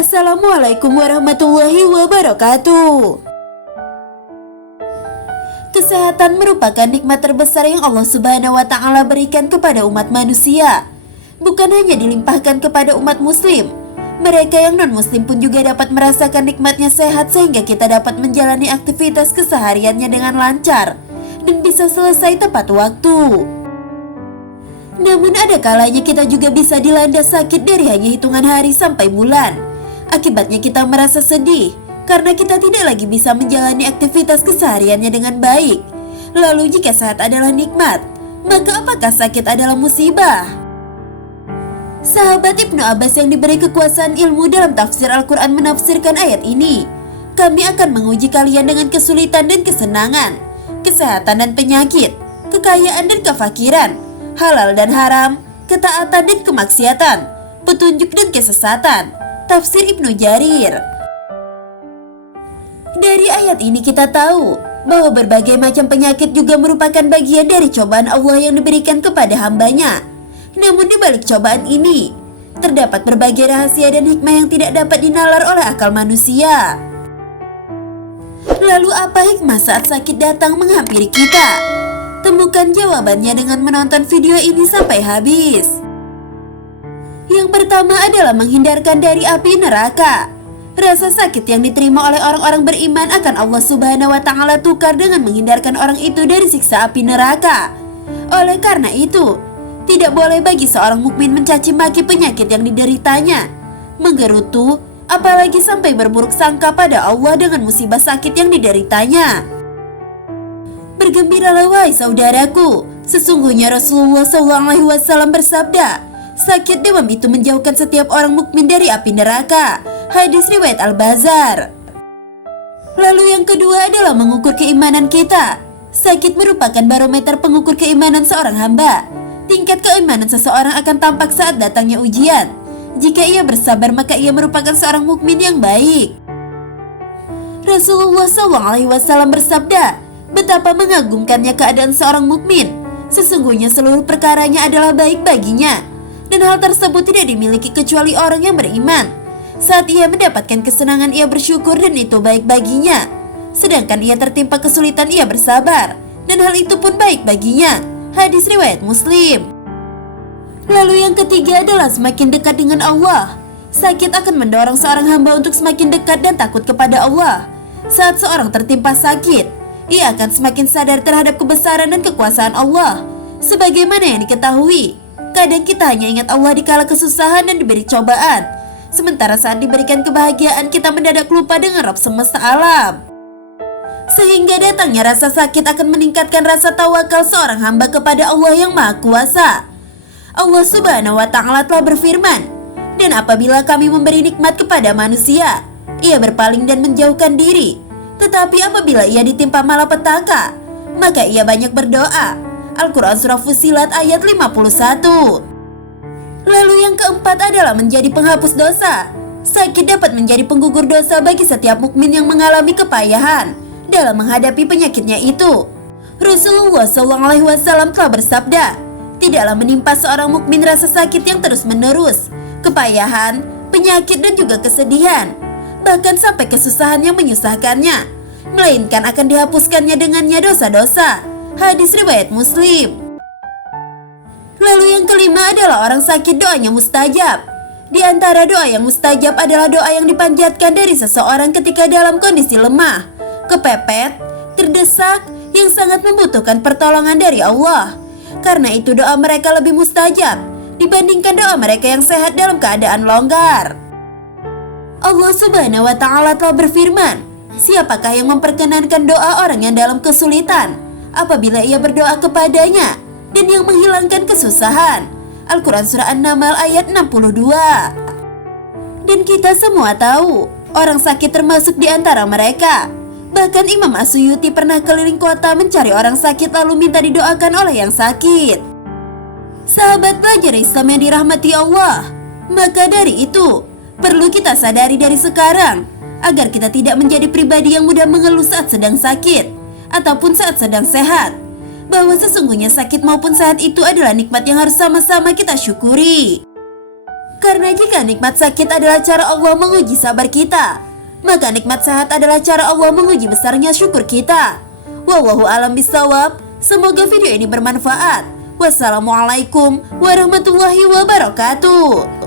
Assalamualaikum warahmatullahi wabarakatuh. Kesehatan merupakan nikmat terbesar yang Allah Subhanahu wa Ta'ala berikan kepada umat manusia. Bukan hanya dilimpahkan kepada umat muslim, mereka yang non-muslim pun juga dapat merasakan nikmatnya sehat sehingga kita dapat menjalani aktivitas kesehariannya dengan lancar dan bisa selesai tepat waktu. Namun ada kalanya kita juga bisa dilanda sakit dari hanya hitungan hari sampai bulan. Akibatnya kita merasa sedih karena kita tidak lagi bisa menjalani aktivitas kesehariannya dengan baik. Lalu jika sehat adalah nikmat, maka apakah sakit adalah musibah? Sahabat Ibnu Abbas yang diberi kekuasaan ilmu dalam tafsir Al-Quran menafsirkan ayat ini. Kami akan menguji kalian dengan kesulitan dan kesenangan, kesehatan dan penyakit, kekayaan dan kefakiran, halal dan haram, ketaatan dan kemaksiatan, petunjuk dan kesesatan. Tafsir Ibnu Jarir. Dari ayat ini kita tahu bahwa berbagai macam penyakit juga merupakan bagian dari cobaan Allah yang diberikan kepada hambanya. Namun di balik cobaan ini, terdapat berbagai rahasia dan hikmah yang tidak dapat dinalar oleh akal manusia. Lalu apa hikmah saat sakit datang menghampiri kita? Temukan jawabannya dengan menonton video ini sampai habis. Yang pertama adalah menghindarkan dari api neraka. Rasa sakit yang diterima oleh orang-orang beriman akan Allah Subhanahu wa Ta'ala tukar dengan menghindarkan orang itu dari siksa api neraka. Oleh karena itu, tidak boleh bagi seorang mukmin mencaci maki penyakit yang dideritanya, menggerutu, apalagi sampai berburuk sangka pada Allah dengan musibah sakit yang dideritanya. Bergembiralah wahai saudaraku, sesungguhnya Rasulullah SAW bersabda, sakit demam itu menjauhkan setiap orang mukmin dari api neraka. Hadis riwayat Al-Bazar. Lalu yang kedua adalah mengukur keimanan kita. Sakit merupakan barometer pengukur keimanan seorang hamba. Tingkat keimanan seseorang akan tampak saat datangnya ujian. Jika ia bersabar maka ia merupakan seorang mukmin yang baik. Rasulullah SAW bersabda, betapa mengagumkannya keadaan seorang mukmin. Sesungguhnya seluruh perkaranya adalah baik baginya, dan hal tersebut tidak dimiliki kecuali orang yang beriman. Saat ia mendapatkan kesenangan ia bersyukur dan itu baik baginya. Sedangkan ia tertimpa kesulitan ia bersabar, dan hal itu pun baik baginya. Hadis riwayat Muslim. Lalu yang ketiga adalah semakin dekat dengan Allah. Sakit akan mendorong seorang hamba untuk semakin dekat dan takut kepada Allah. Saat seorang tertimpa sakit, ia akan semakin sadar terhadap kebesaran dan kekuasaan Allah. Sebagaimana yang diketahui, kadang kita hanya ingat Allah di kala kesusahan dan diberi cobaan. Sementara saat diberikan kebahagiaan kita mendadak lupa dengan Rabb semesta alam. Sehingga datangnya rasa sakit akan meningkatkan rasa tawakal seorang hamba kepada Allah yang Maha Kuasa. Allah Subhanahu wa Ta'ala telah berfirman, dan apabila kami memberi nikmat kepada manusia, ia berpaling dan menjauhkan diri. Tetapi apabila ia ditimpa malapetaka, maka ia banyak berdoa. Al-Quran Surah Fussilat ayat 51. Lalu yang keempat adalah menjadi penghapus dosa. Sakit dapat menjadi penggugur dosa bagi setiap mukmin yang mengalami kepayahan dalam menghadapi penyakitnya itu. Rasulullah SAW telah bersabda, tidaklah menimpa seorang mukmin rasa sakit yang terus-menerus, kepayahan, penyakit dan juga kesedihan, bahkan sampai kesusahan yang menyusahkannya, melainkan akan dihapuskannya dengannya dosa-dosa. Hadis riwayat Muslim. Lalu yang kelima adalah orang sakit doanya mustajab. Di antara doa yang mustajab adalah doa yang dipanjatkan dari seseorang ketika dalam kondisi lemah, kepepet, terdesak, yang sangat membutuhkan pertolongan dari Allah. Karena itu doa mereka lebih mustajab dibandingkan doa mereka yang sehat dalam keadaan longgar. Allah Subhanahu wa Ta'ala telah berfirman, siapakah yang memperkenankan doa orang yang dalam kesulitan apabila ia berdoa kepadanya dan yang menghilangkan kesusahan. Al-Quran Surah An-Naml ayat 62. Dan kita semua tahu, orang sakit termasuk di antara mereka. Bahkan Imam As-Suyuti pernah keliling kota mencari orang sakit lalu minta didoakan oleh yang sakit. Sahabat pelajar Islam yang dirahmati Allah, maka dari itu, perlu kita sadari dari sekarang, agar kita tidak menjadi pribadi yang mudah mengeluh saat sedang sakit, ataupun saat sedang sehat. Bahwa sesungguhnya sakit maupun sehat itu adalah nikmat yang harus sama-sama kita syukuri. Karena jika nikmat sakit adalah cara Allah menguji sabar kita, maka nikmat sehat adalah cara Allah menguji besarnya syukur kita. Wallahu alam bisawab. Semoga video ini bermanfaat. Wassalamualaikum warahmatullahi wabarakatuh.